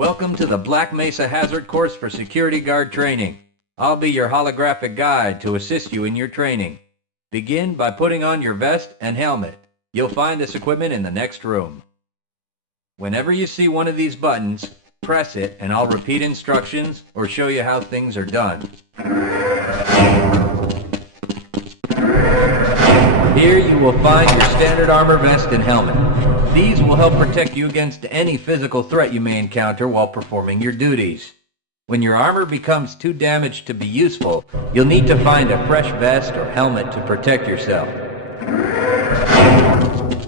Welcome to the Black Mesa Hazard Course for Security Guard Training. I'll be your holographic guide to assist you in your training. Begin by putting on your vest and helmet. You'll find this equipment in the next room. Whenever you see one of these buttons, press it and I'll repeat instructions or show you how things are done. Here you will find your standard armor vest and helmet. These will help protect you against any physical threat you may encounter while performing your duties. When your armor becomes too damaged to be useful, you'll need to find a fresh vest or helmet to protect yourself.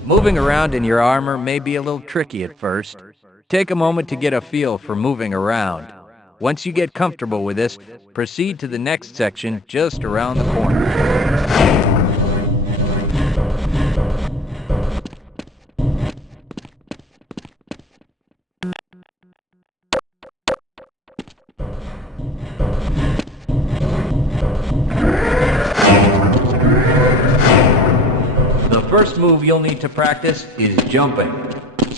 Moving around in your armor may be a little tricky at first. Take a moment to get a feel for moving around. Once you get comfortable with this, proceed to the next section just around the corner. The first move you'll need to practice is jumping.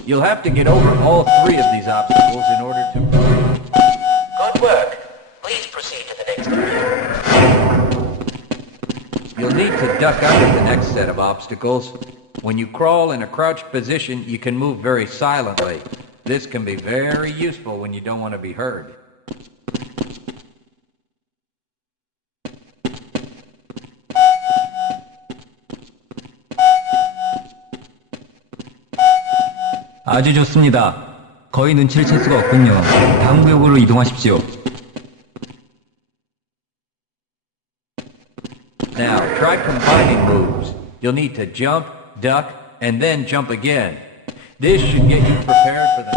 You'll have to get over all three of these obstacles in order to... Good work. Please proceed to the next area. You'll need to duck under the next set of obstacles. When you crawl in a crouched position, you can move very silently. This can be very useful when you don't want to be heard. 아주 좋습니다. 거의 눈치를 챌 수가 없군요. 다음 구역으로 이동하십시오. Now, try combining moves. You'll need to jump, duck, and then jump again. This should get you prepared for the...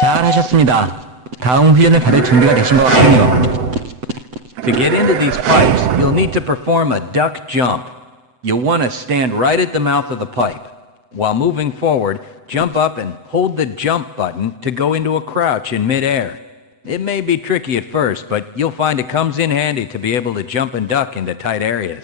잘하셨습니다. 다음 훈련을 받을 준비가 되신 것 같군요. To get into these pipes, you'll need to perform a duck jump. You'll want to stand right at the mouth of the pipe. While moving forward, jump up and hold the jump button to go into a crouch in midair. It may be tricky at first, but you'll find it comes in handy to be able to jump and duck into tight areas.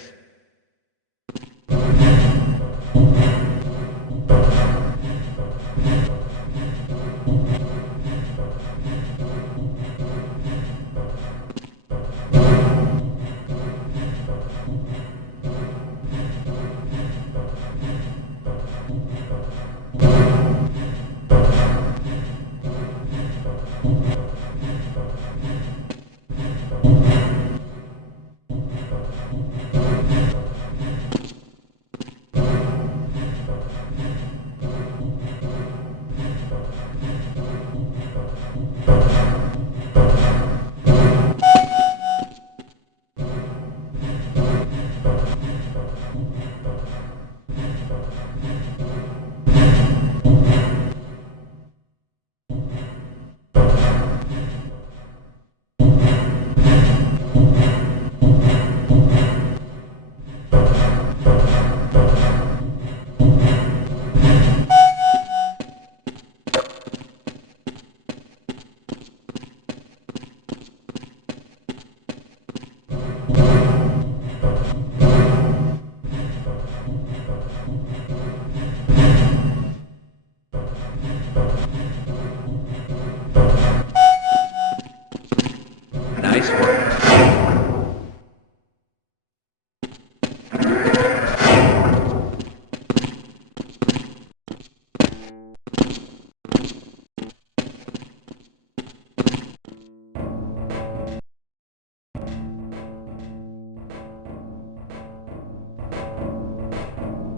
Nice work.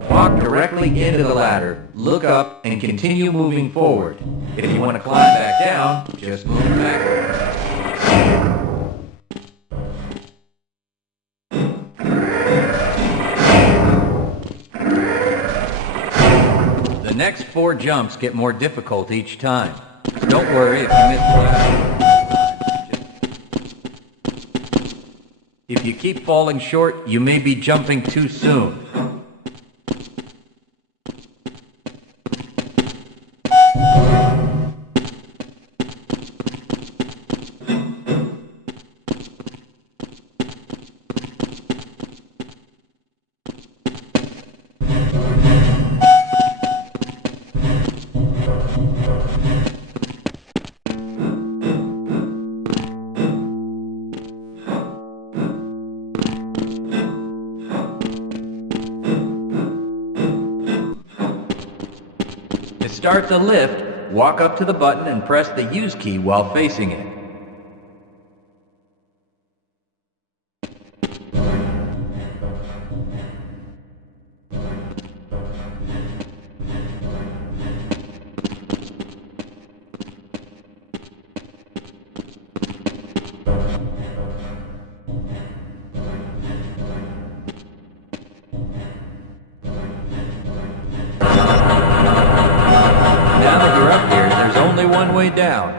Walk directly into the ladder, look up, and continue moving forward. If you want to climb back down, just move backward. The next 4 jumps get more difficult each time. Don't worry if you miss the ladder. If you keep falling short, you may be jumping too soon. start the lift, walk up to the button and press the use key while facing it. One way down.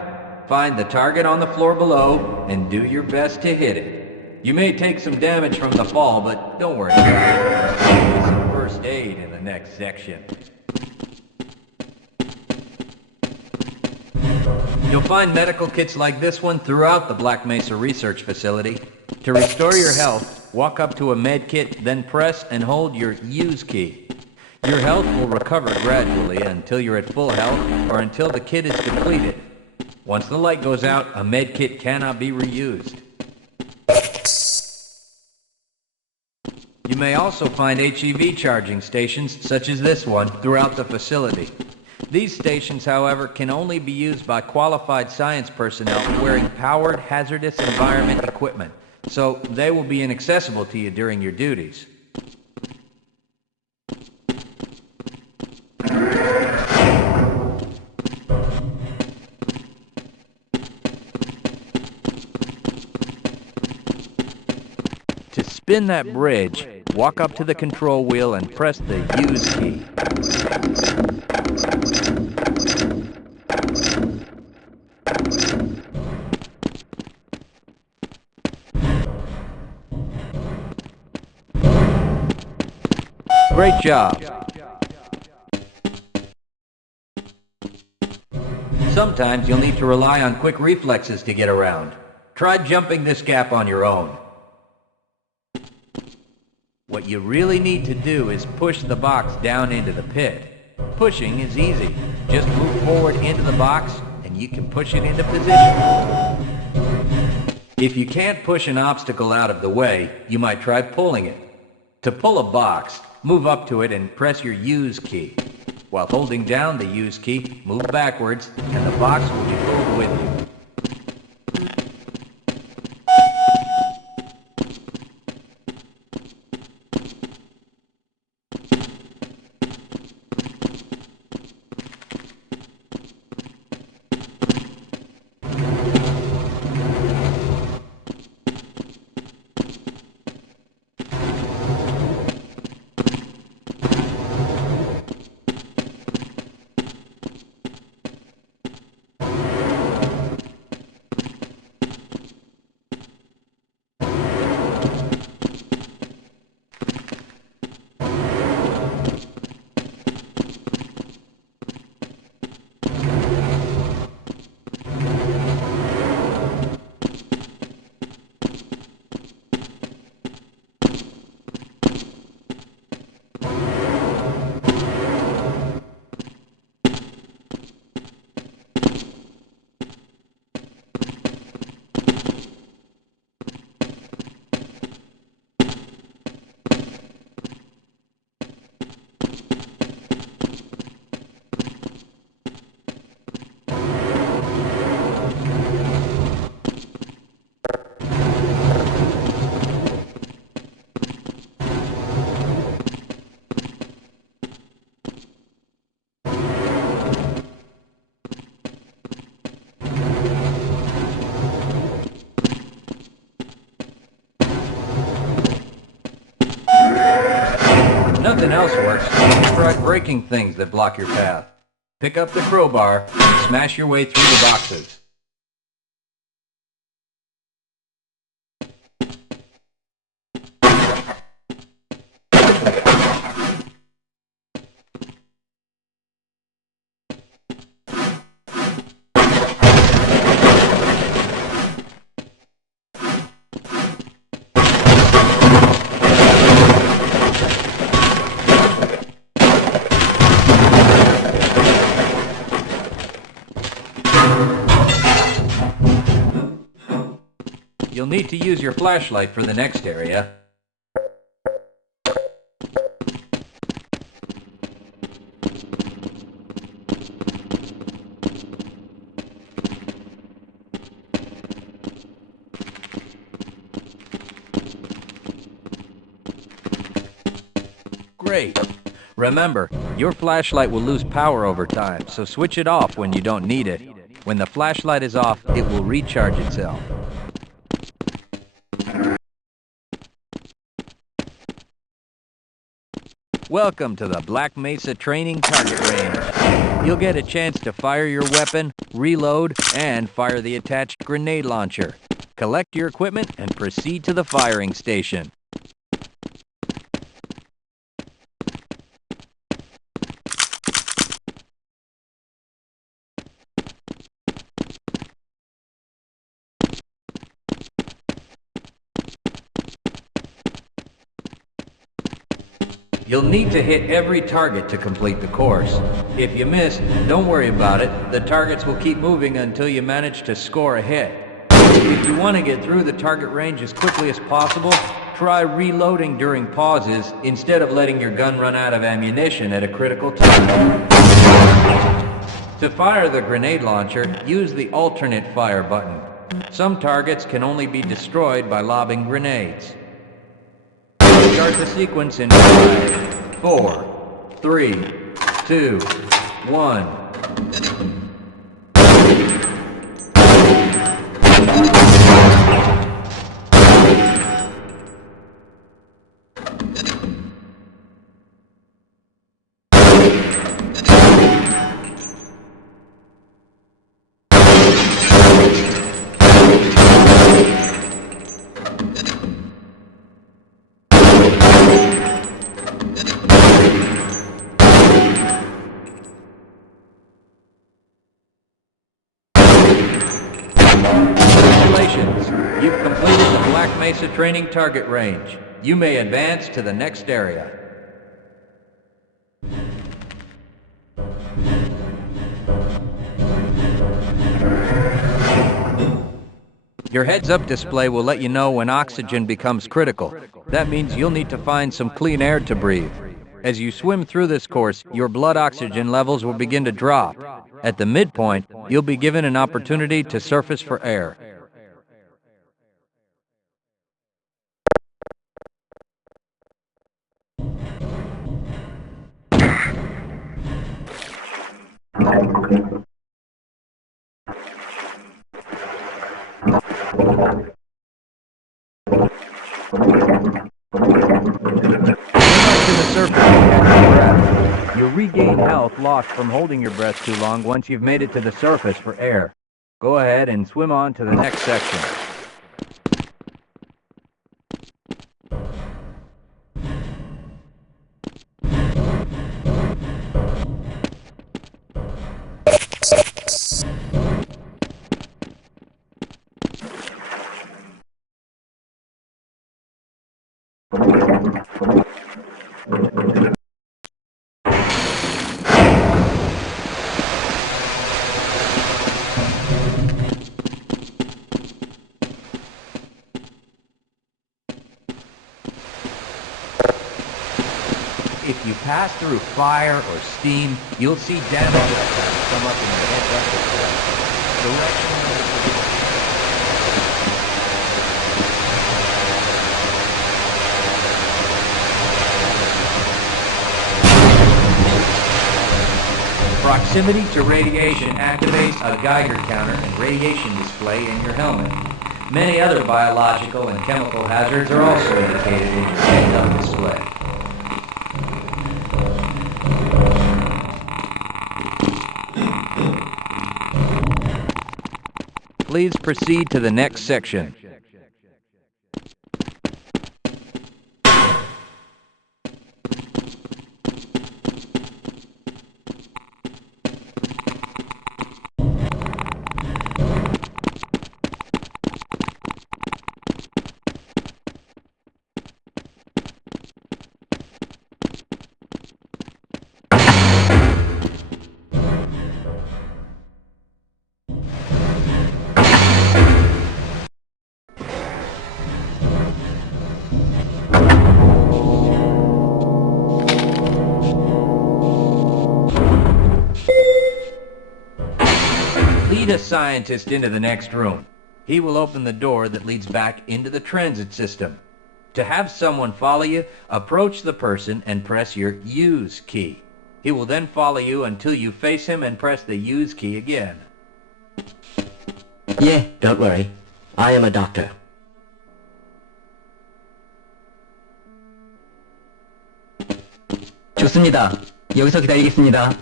Find the target on the floor below and do your best to hit it. You may take some damage from the fall, but don't worry about it. There's some first aid in the next section. You'll find medical kits like this one throughout the Black Mesa Research Facility. To restore your health, walk up to a med kit, then press and hold your use key. Your health will recover gradually until you're at full health or until the kit is depleted. Once the light goes out, a med kit cannot be reused. You may also find HEV charging stations, such as this one, throughout the facility. These stations, however, can only be used by qualified science personnel wearing powered hazardous environment equipment, so they will be inaccessible to you during your duties. Spin that bridge, walk up to the control wheel and press the use key. Great job. Sometimes you'll need to rely on quick reflexes to get around. Try jumping this gap on your own. What you really need to do is push the box down into the pit. Pushing is easy. Just move forward into the box and you can push it into position. If you can't push an obstacle out of the way, you might try pulling it. To pull a box, move up to it and press your use key. While holding down the use key, move backwards and the box will be pulled with you. Nothing else works. Try breaking things that block your path. Pick up the crowbar and smash your way through the boxes. You'll need to use your flashlight for the next area. Great. Remember, your flashlight will lose power over time, so switch it off when you don't need it. When the flashlight is off, it will recharge itself. Welcome to the Black Mesa Training Target Range. You'll get a chance to fire your weapon, reload, and fire the attached grenade launcher. Collect your equipment and proceed to the firing station. You'll need to hit every target to complete the course. If you miss, don't worry about it. The targets will keep moving until you manage to score a hit. If you want to get through the target range as quickly as possible, try reloading during pauses instead of letting your gun run out of ammunition at a critical time. To fire the grenade launcher, use the alternate fire button. Some targets can only be destroyed by lobbing grenades. Start the sequence in 5, 4, 3, 2, 1. Congratulations! You've completed the Black Mesa Training Target Range. You may advance to the next area. Your heads-up display will let you know when oxygen becomes critical. That means you'll need to find some clean air to breathe. As you swim through this course, your blood oxygen levels will begin to drop. At the midpoint, you'll be given an opportunity to surface for air. You'll regain health lost from holding your breath too long once you've made it to the surface for air. Go ahead and swim on to the next section. If you pass through fire or steam, you'll see damage icons come up in the heads-up display. Directional proximity to radiation activates a Geiger counter and radiation display in your helmet. Many other biological and chemical hazards are also indicated in your heads-up display. Please proceed to the next section. Lead a scientist into the next room. He will open the door that leads back into the transit system. To have someone follow you, approach the person and press your Use key. He will then follow you until you face him and press the Use key again. Yeah, don't worry. I am a doctor. 좋습니다. 여기서 기다리겠습니다.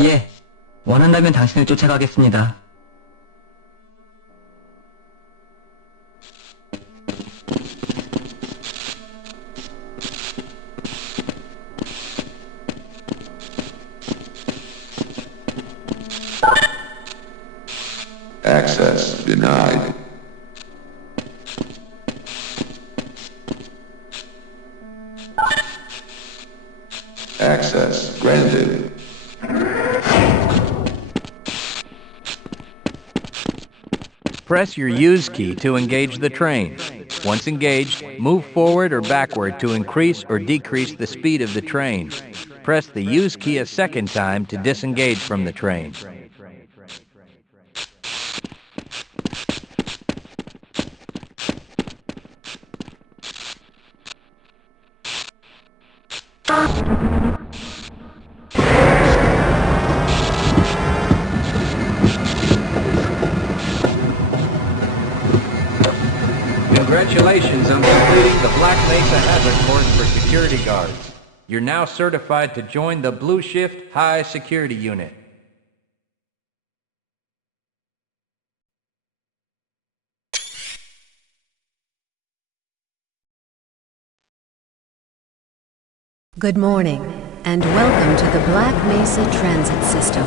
예, 원한다면 당신을 쫓아가겠습니다. Access denied. Access granted. Press your Use key to engage the train. Once engaged, move forward or backward to increase or decrease the speed of the train. Press the Use key a second time to disengage from the train. Congratulations on completing the Black Mesa Hazard course for security guards. You're now certified to join the Blue Shift High Security Unit. Good morning, and welcome to the Black Mesa Transit System.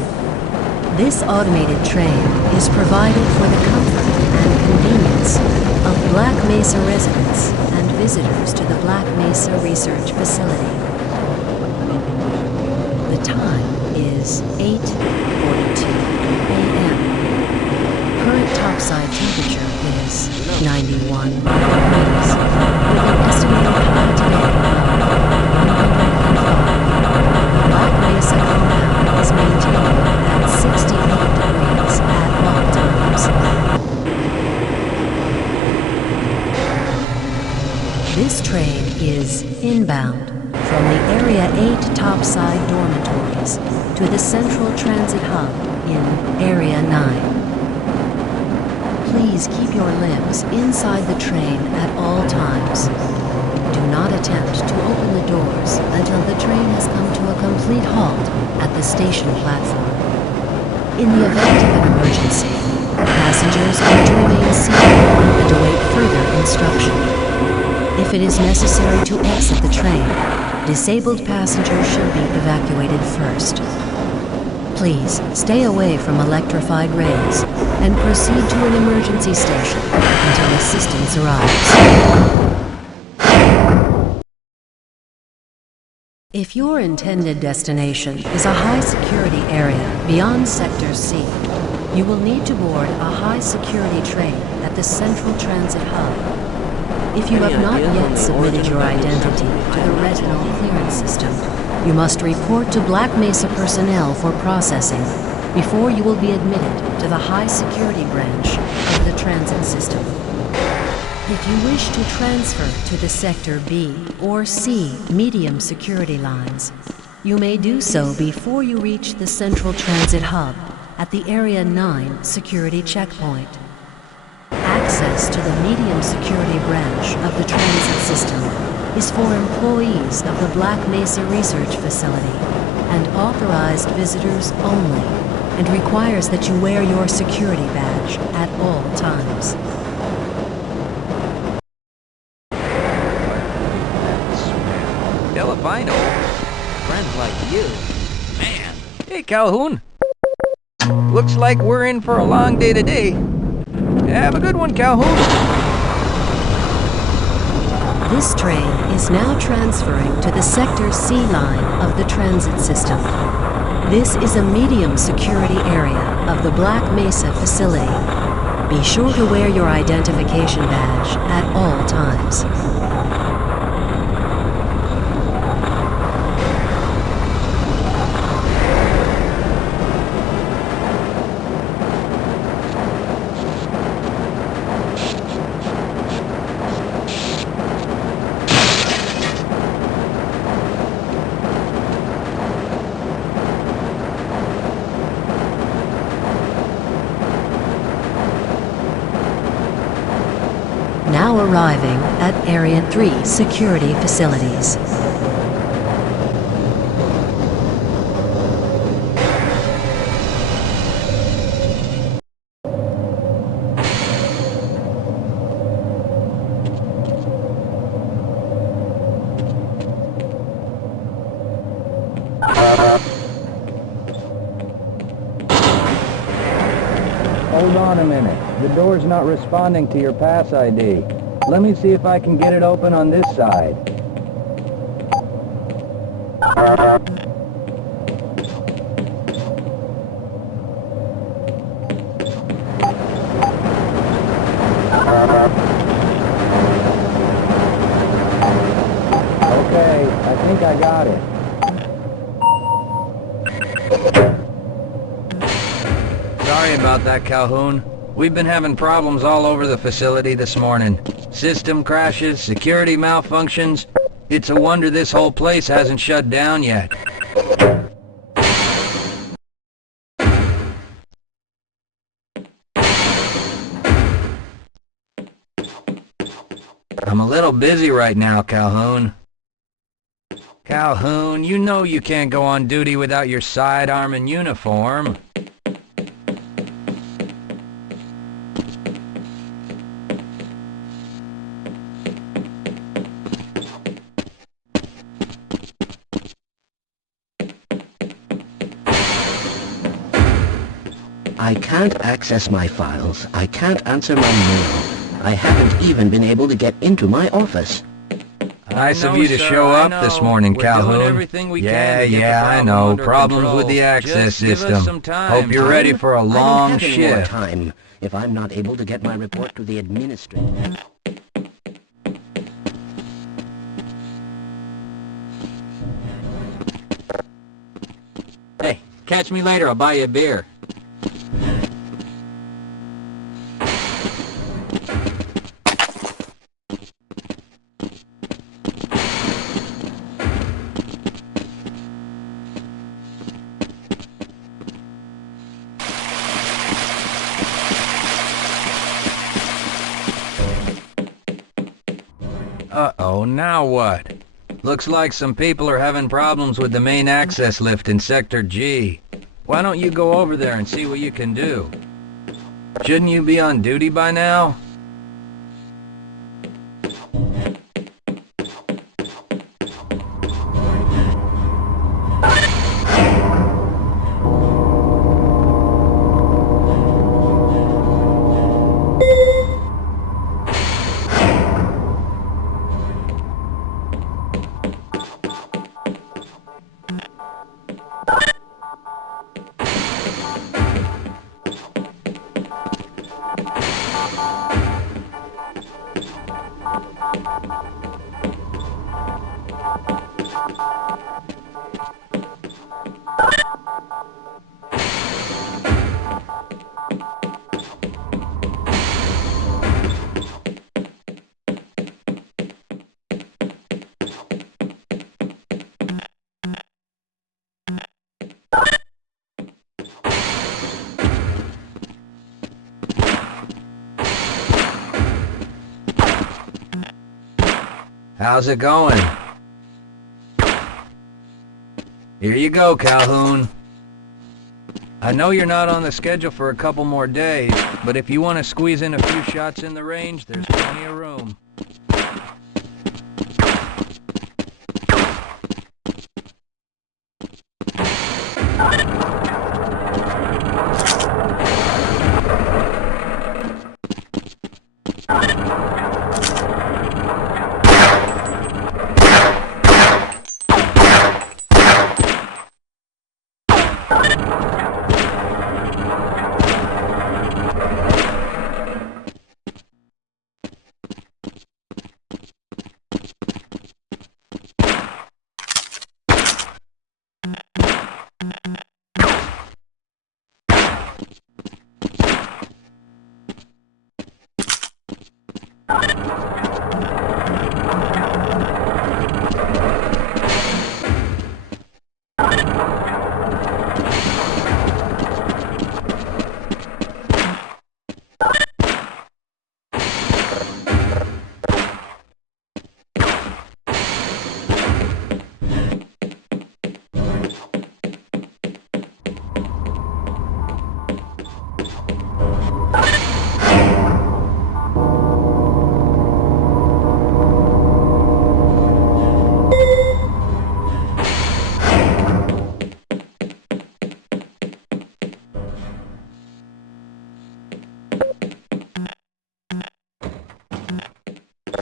This automated train is provided for the comfort and convenience of Black Mesa residents and visitors to the Black Mesa Research Facility. The time is 8:42 a.m. Current topside temperature is 91 degrees, with an estimated high today of 105. Black Mesa compound is maintained at 68 degrees at all times. This train is inbound from the Area 8 topside dormitories to the Central Transit Hub in Area 9. Please keep your limbs inside the train at all times. Do not attempt to open the doors until the train has come to a complete halt at the station platform. In the event of an emergency, passengers are to remain seated and await further instruction. If it is necessary to exit the train, disabled passengers should be evacuated first. Please stay away from electrified rails and proceed to an emergency station until assistance arrives. If your intended destination is a high-security area beyond Sector C, you will need to board a high-security train at the Central Transit Hub. If you have not yet submitted your identity to the retinal clearance system, you must report to Black Mesa personnel for processing before you will be admitted to the high-security branch of the transit system. If you wish to transfer to the Sector B or C medium security lines, you may do so before you reach the Central Transit Hub at the Area 9 security checkpoint. Access to the medium security branch of the transit system is for employees of the Black Mesa Research Facility and authorized visitors only, and requires that you wear your security badge at all times. Delphino, friends like you. Man. Hey, Calhoun. Looks like we're in for a long day today. Have a good one, Calhoun. This train is now transferring to the Sector C line of the transit system. This is a medium security area of the Black Mesa facility. Be sure to wear your identification badge at all times. arriving at Area 3 security facilities. Hold on a minute. The door's not responding to your pass ID. Let me see if I can get it open on this side. Okay, I think I got it. Sorry about that, Calhoun. We've been having problems all over the facility this morning. System crashes, security malfunctions. It's a wonder this whole place hasn't shut down yet. I'm a little busy right now, Calhoun. Calhoun, you know you can't go on duty without your sidearm and uniform. I can't access my files. I can't answer my mail. I haven't even been able to get into my office. Nice of you to show up this morning, Calhoun. Yeah, I know. Problems with the access system. Hope you're ready for a long I don't have any more shift. time if I'm not able to get my report to the administrator. Hey, catch me later. I'll buy you a beer. Uh-oh, now what? Looks like some people are having problems with the main access lift in Sector G. Why don't you go over there and see what you can do? Shouldn't you be on duty by now? How's it going? Here you go, Calhoun. I know you're not on the schedule for a couple more days, but if you want to squeeze in a few shots in the range, there's plenty of room.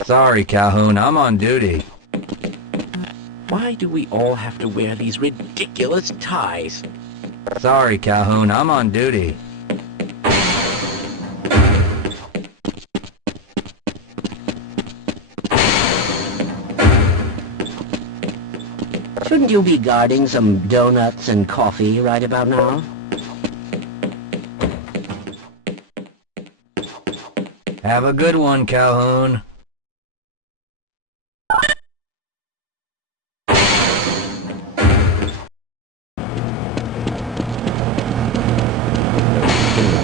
Sorry, Calhoun, I'm on duty. Why do we all have to wear these ridiculous ties? Sorry, Calhoun, I'm on duty. Shouldn't you be guarding some donuts and coffee right about now? Have a good one, Calhoun.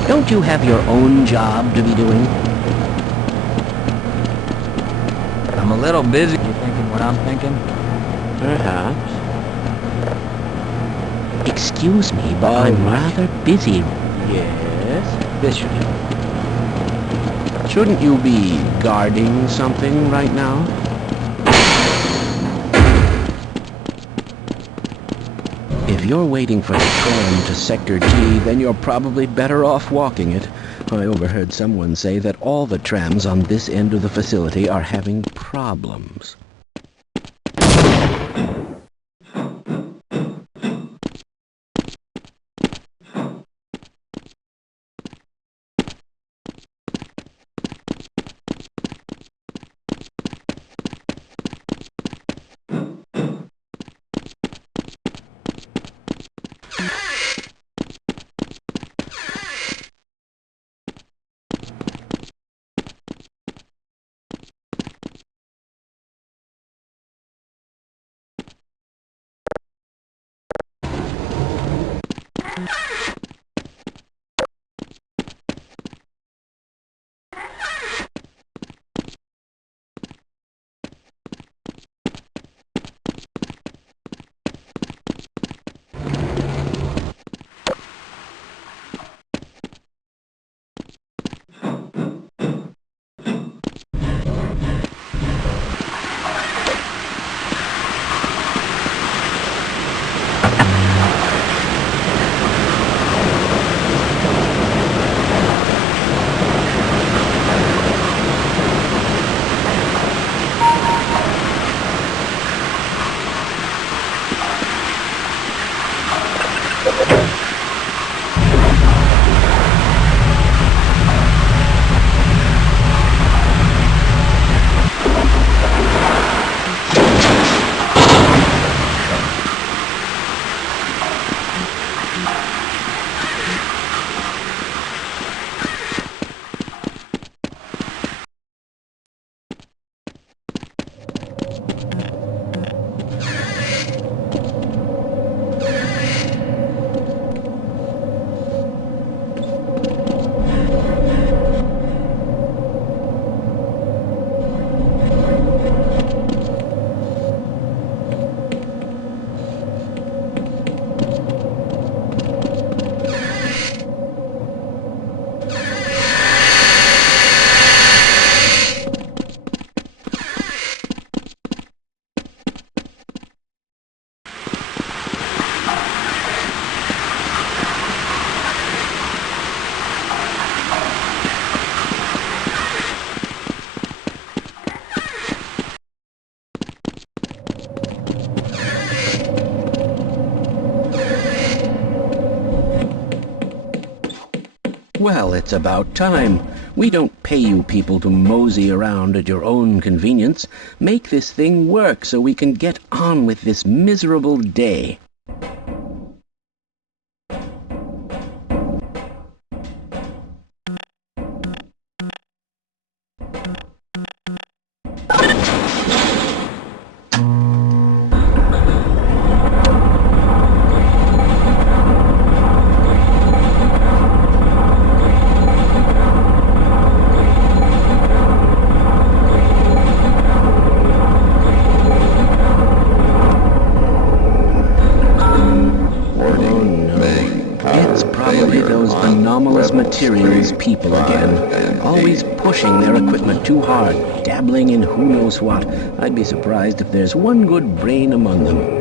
Don't you have your own job to be doing? I'm a little busy. You thinking what I'm thinking? Perhaps. Excuse me, but I'm rather busy. Yes? This should help. Shouldn't you be guarding something right now? If you're waiting for the tram to Sector G, then you're probably better off walking it. I overheard someone say that all the trams on this end of the facility are having problems. Well, it's about time. We don't pay you people to mosey around at your own convenience. Make this thing work so we can get on with this miserable day. Materials people again, always pushing their equipment too hard, dabbling in who knows what. I'd be surprised if there's one good brain among them.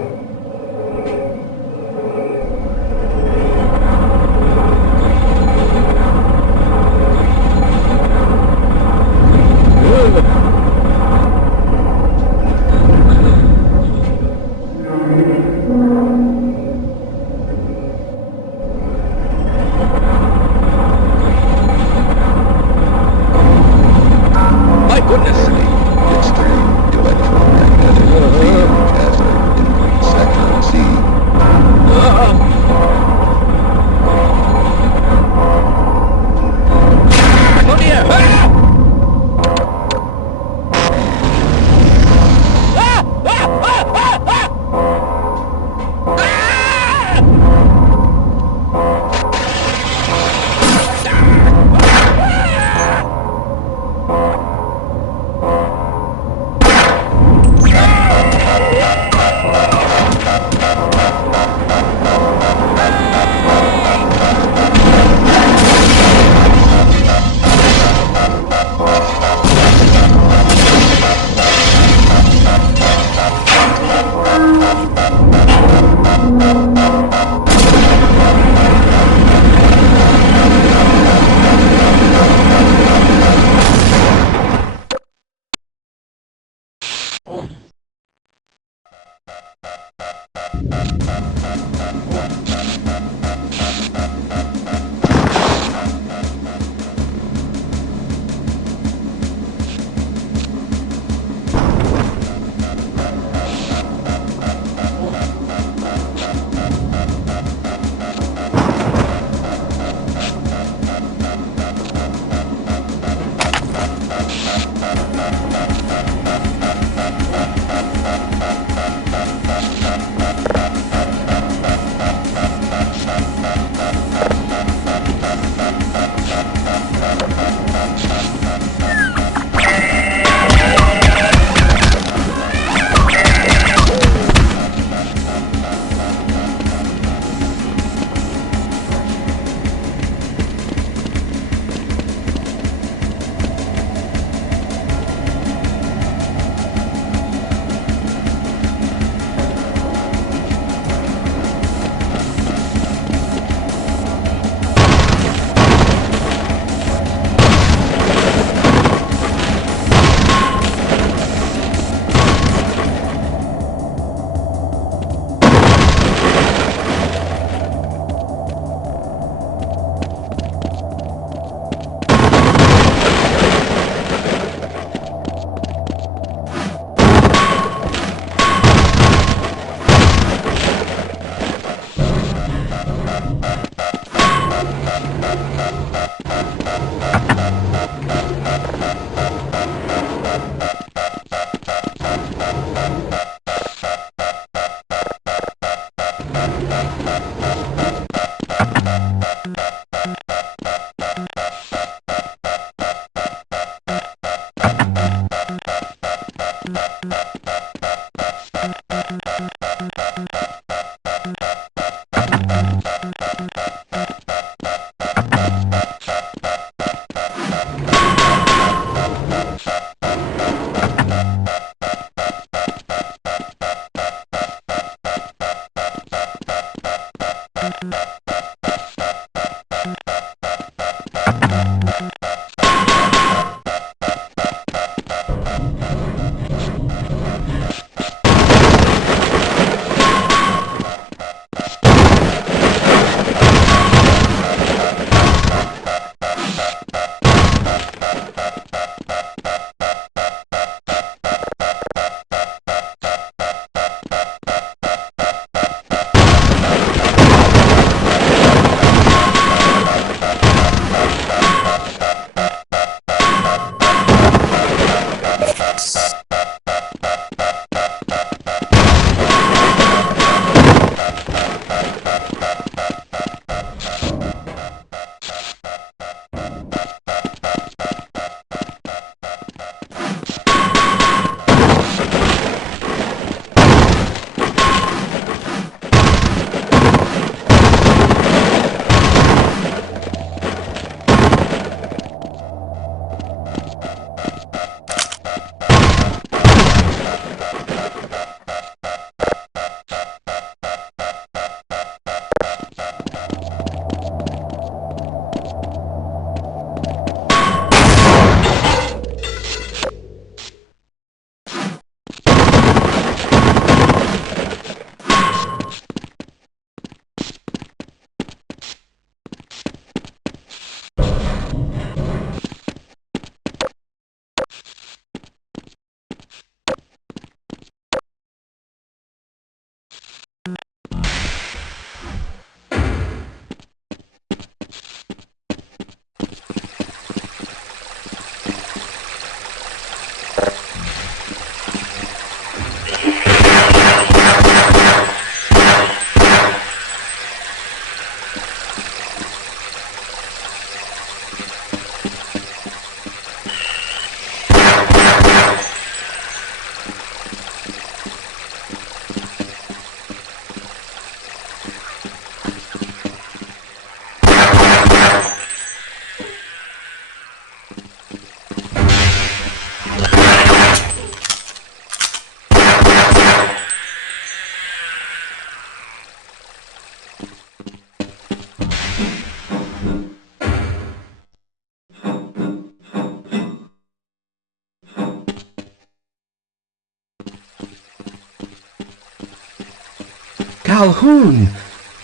Calhoun!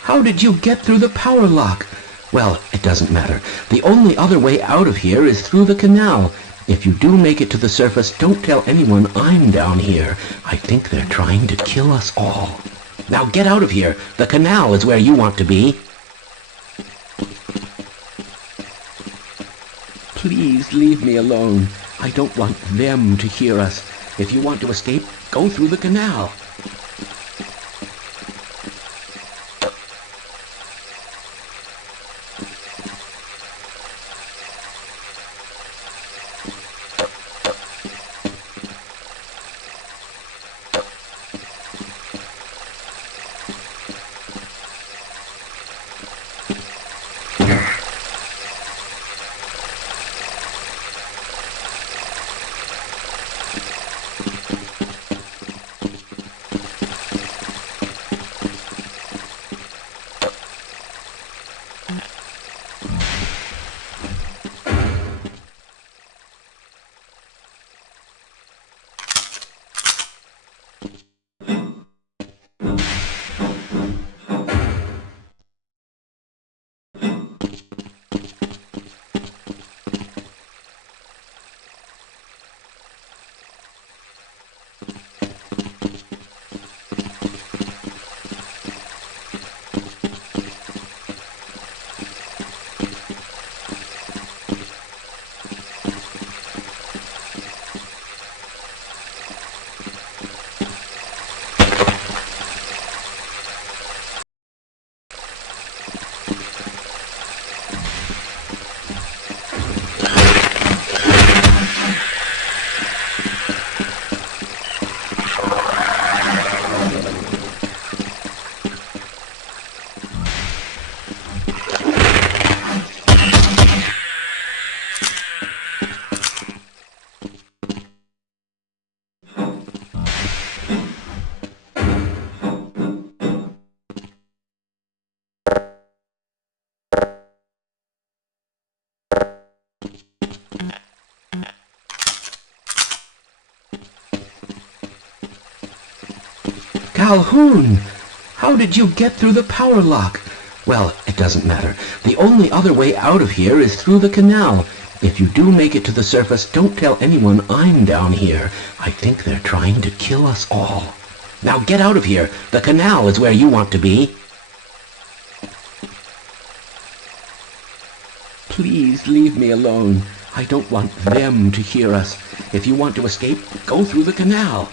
How did you get through the power lock? Well, it doesn't matter. The only other way out of here is through the canal. If you do make it to the surface, don't tell anyone I'm down here. I think they're trying to kill us all. Now get out of here. The canal is where you want to be. Please leave me alone. I don't want them to hear us. If you want to escape, go through the canal. Calhoun! How did you get through the power lock? Well, it doesn't matter. The only other way out of here is through the canal. If you do make it to the surface, don't tell anyone I'm down here. I think they're trying to kill us all. Now get out of here. The canal is where you want to be. Please leave me alone. I don't want them to hear us. If you want to escape, go through the canal.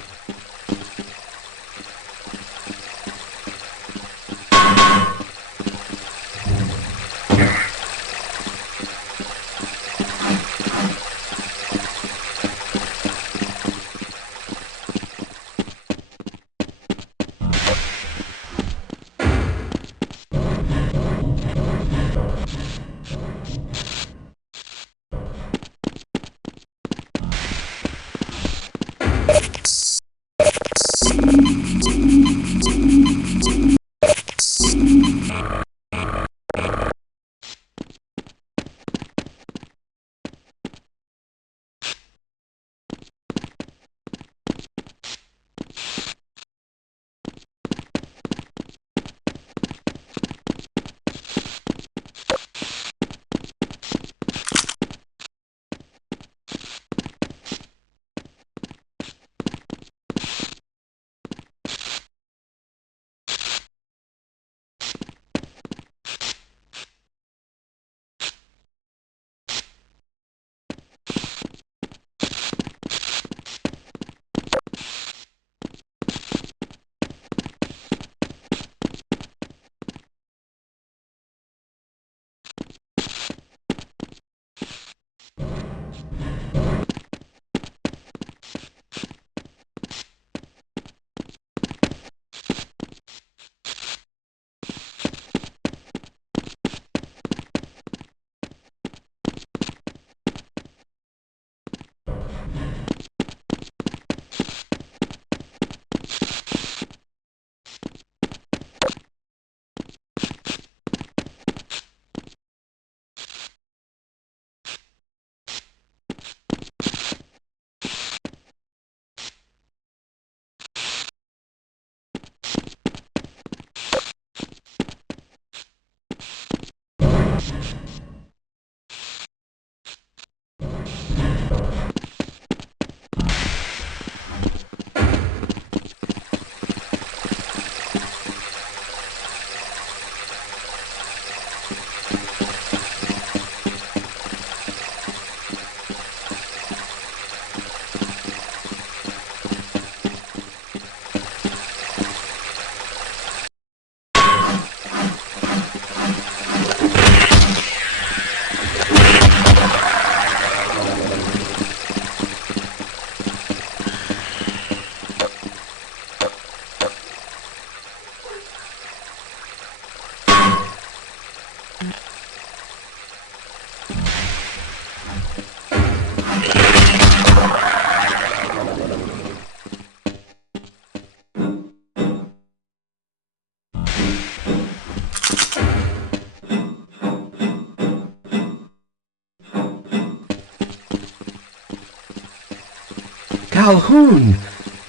Calhoun!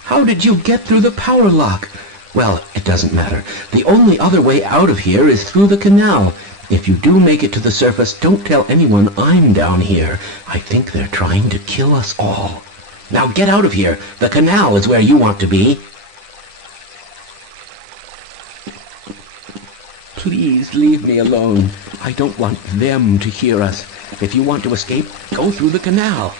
How did you get through the power lock? Well, it doesn't matter. The only other way out of here is through the canal. If you do make it to the surface, don't tell anyone I'm down here. I think they're trying to kill us all. Now get out of here. The canal is where you want to be. Please leave me alone. I don't want them to hear us. If you want to escape, go through the canal.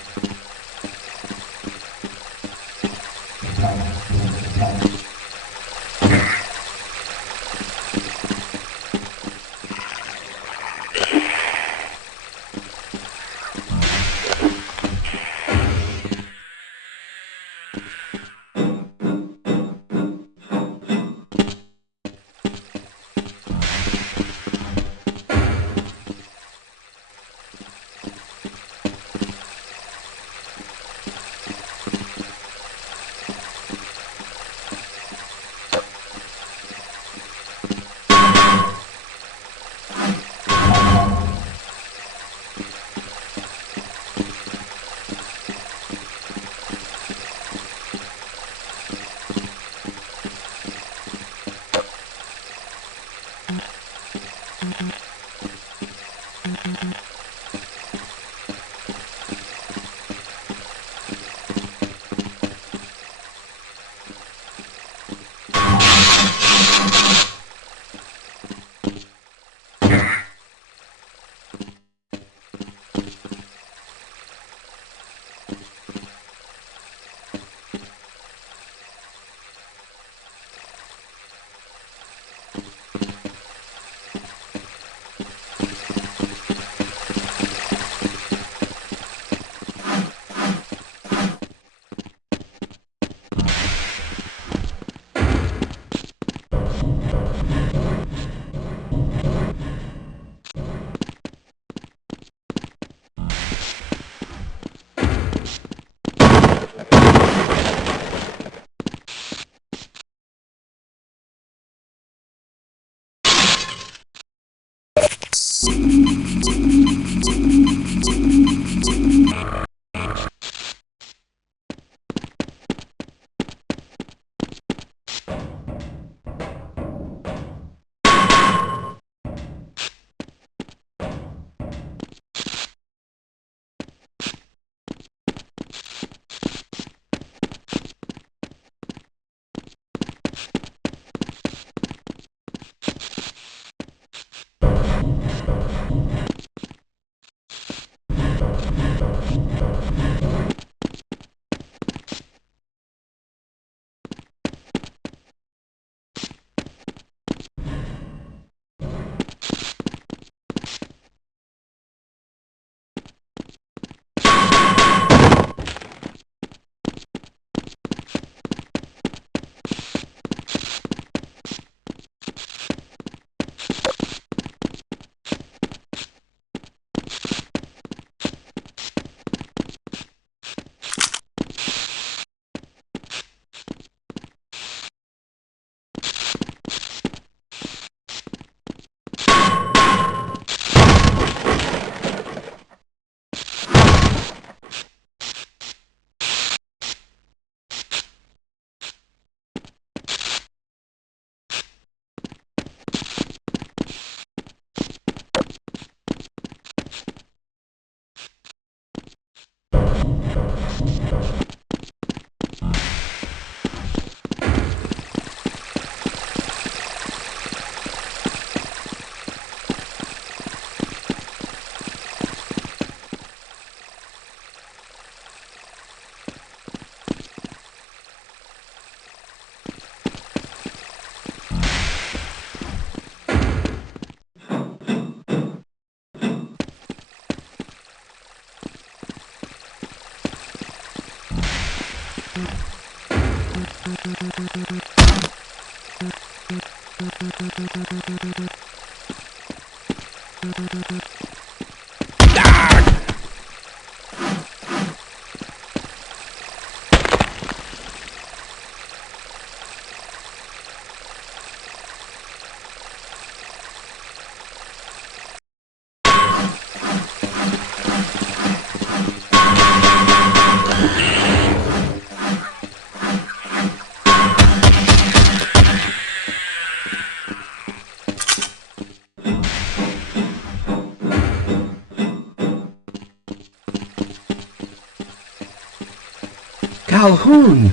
Calhoun!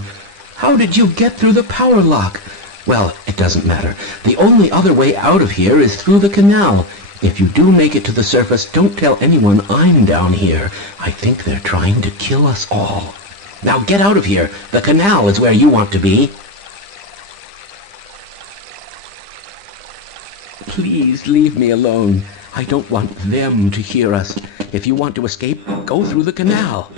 How did you get through the power lock? Well, it doesn't matter. The only other way out of here is through the canal. If you do make it to the surface, don't tell anyone I'm down here. I think they're trying to kill us all. Now get out of here. The canal is where you want to be. Please leave me alone. I don't want them to hear us. If you want to escape, go through the canal.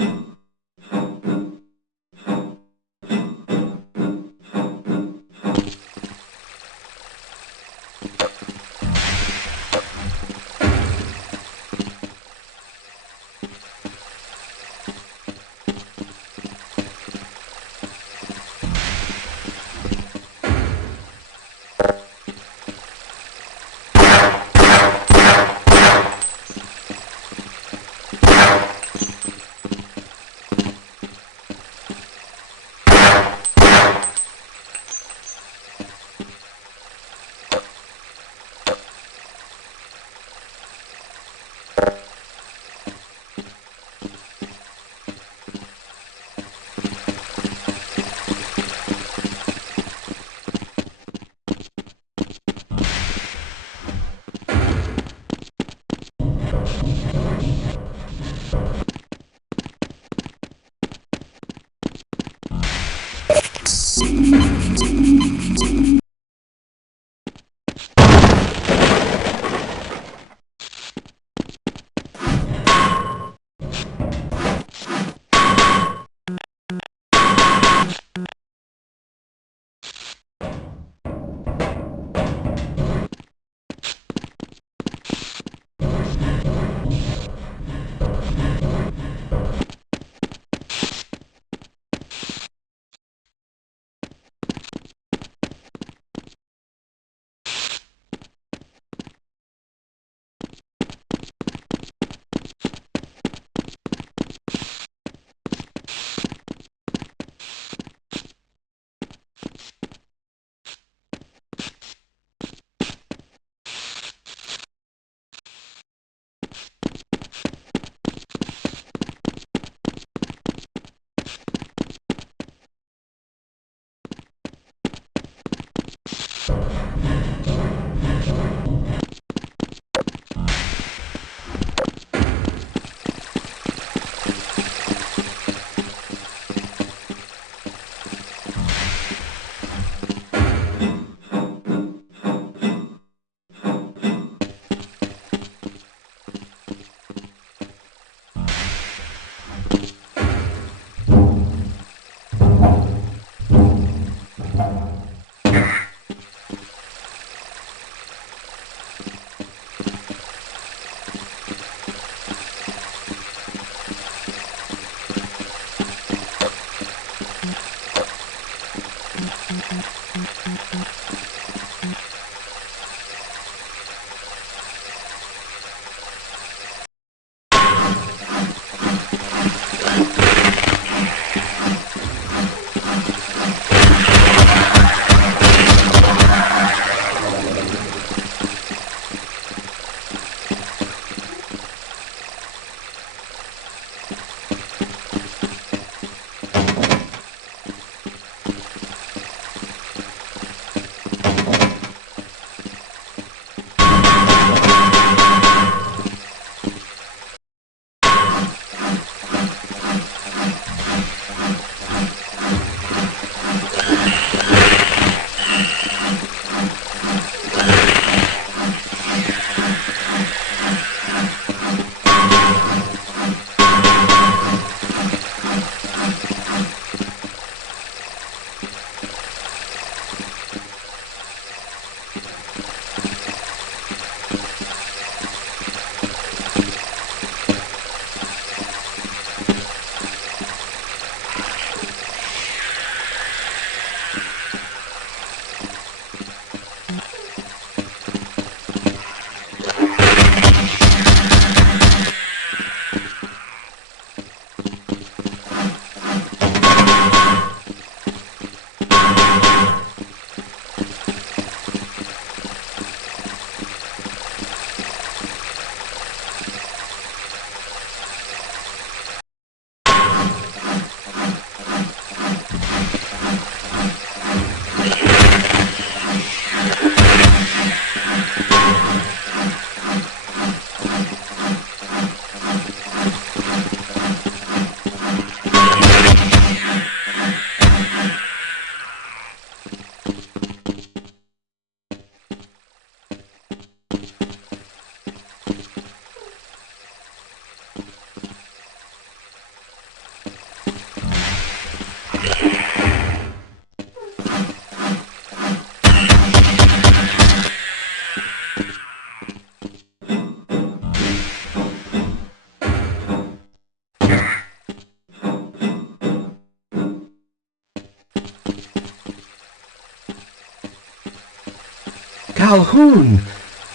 Calhoun!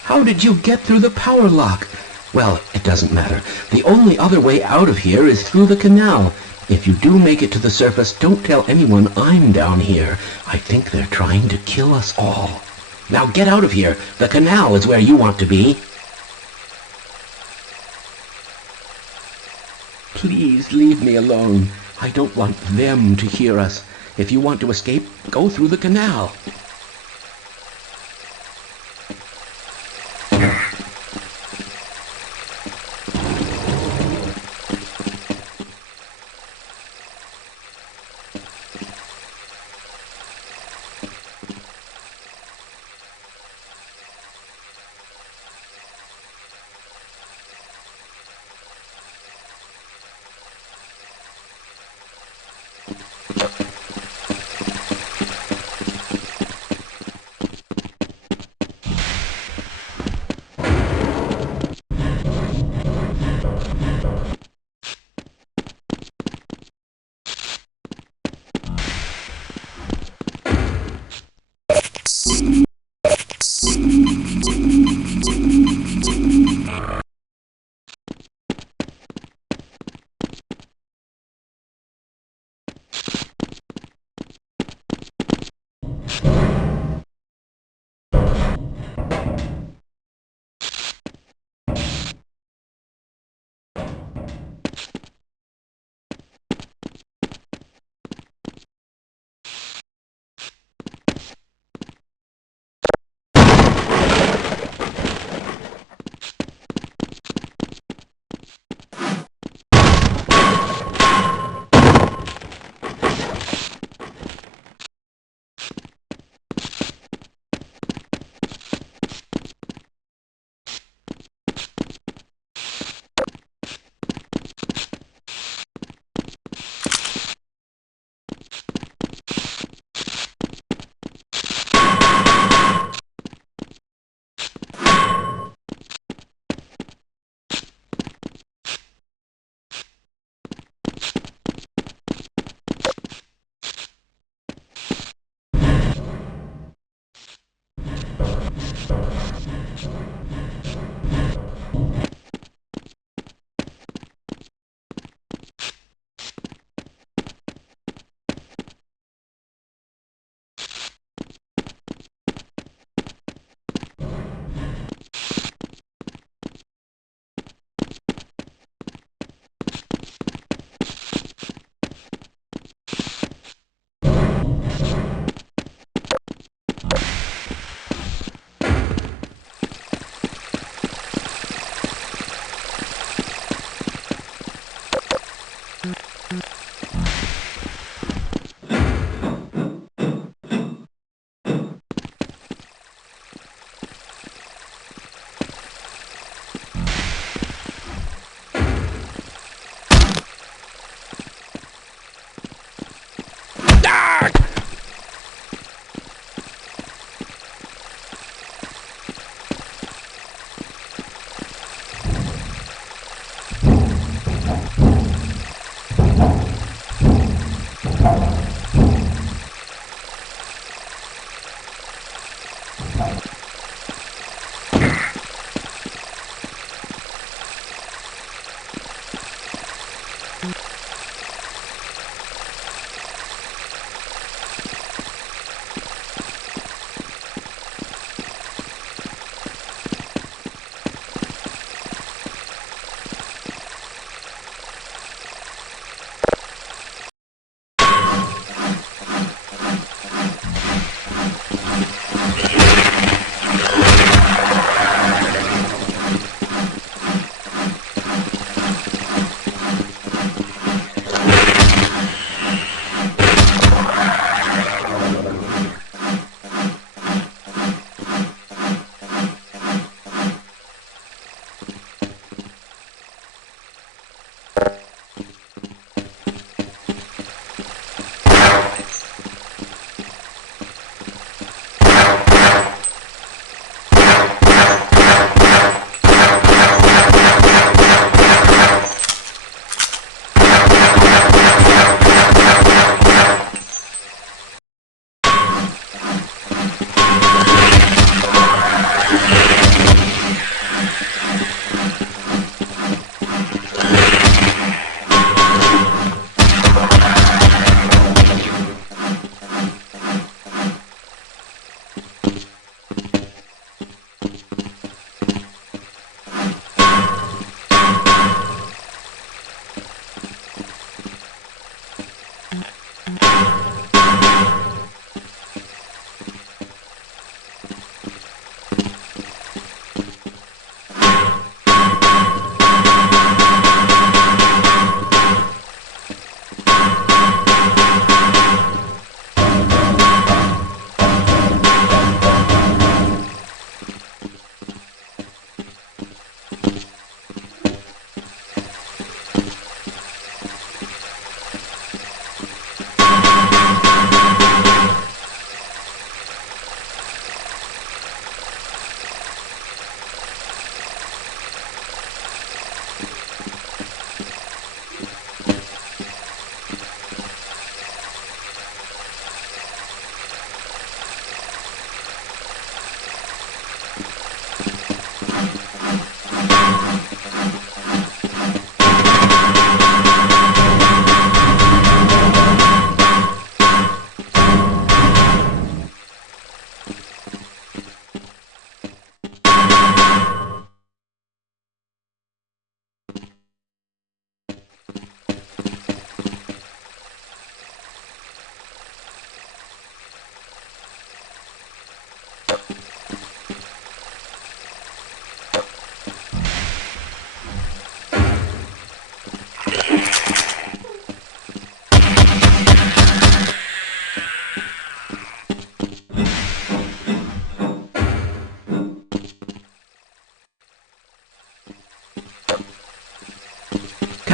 How did you get through the power lock? Well, it doesn't matter. The only other way out of here is through the canal. If you do make it to the surface, don't tell anyone I'm down here. I think they're trying to kill us all. Now get out of here. The canal is where you want to be. Please leave me alone. I don't want them to hear us. If you want to escape, go through the canal.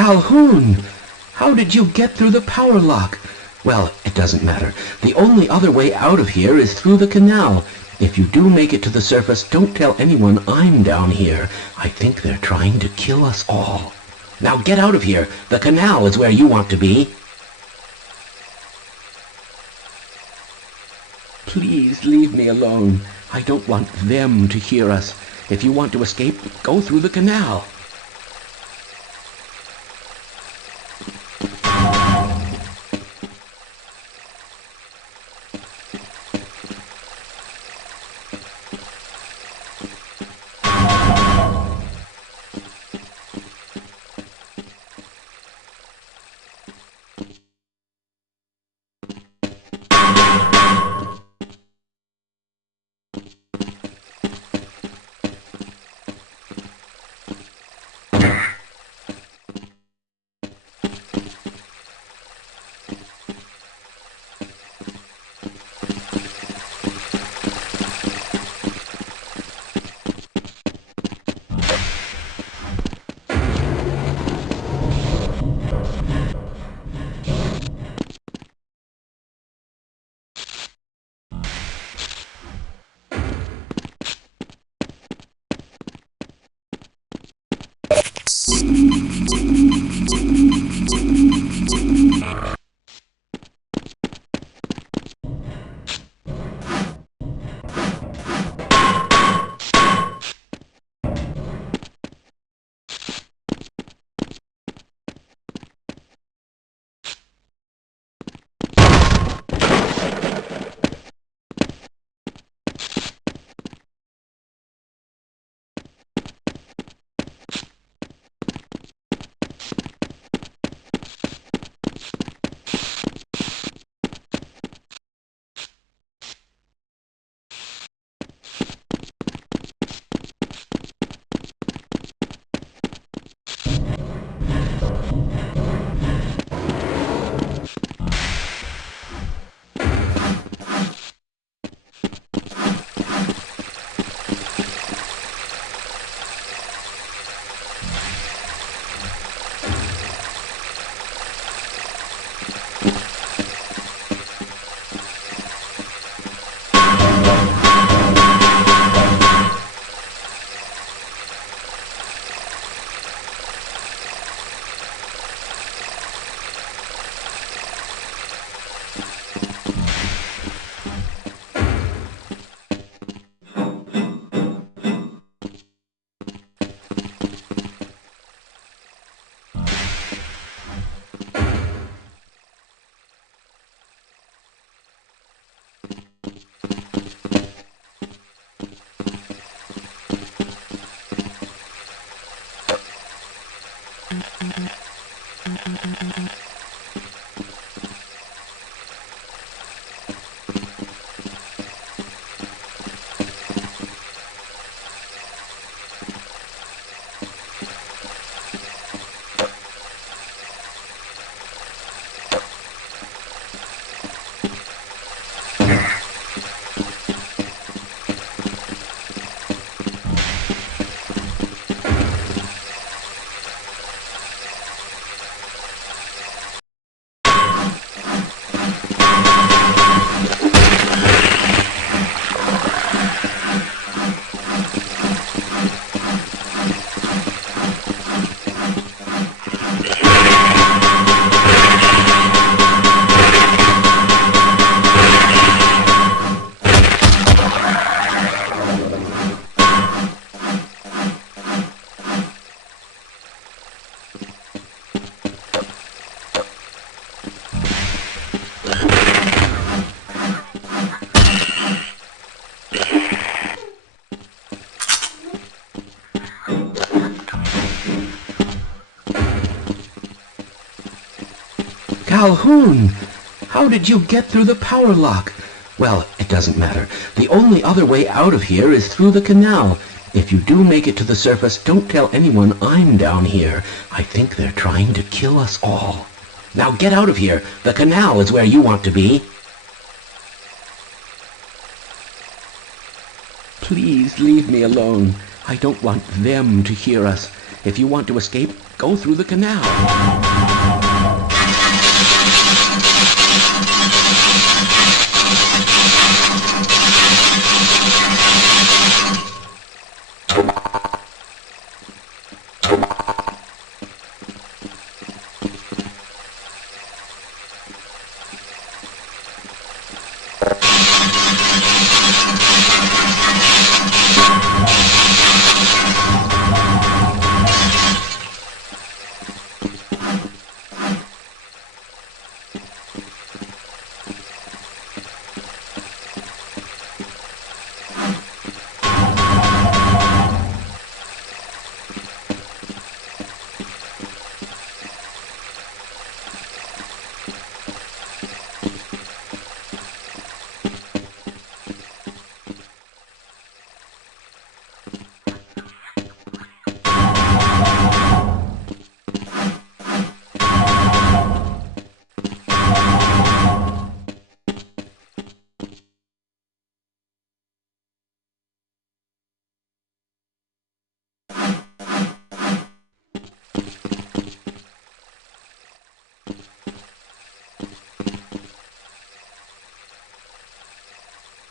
Calhoun! How did you get through the power lock? Well, it doesn't matter. The only other way out of here is through the canal. If you do make it to the surface, don't tell anyone I'm down here. I think they're trying to kill us all. Now get out of here. The canal is where you want to be. Please leave me alone. I don't want them to hear us. If you want to escape, go through the canal. Calhoun! How did you get through the power lock? Well, it doesn't matter. The only other way out of here is through the canal. If you do make it to the surface, don't tell anyone I'm down here. I think they're trying to kill us all. Now get out of here. The canal is where you want to be. Please leave me alone. I don't want them to hear us. If you want to escape, Go through the canal.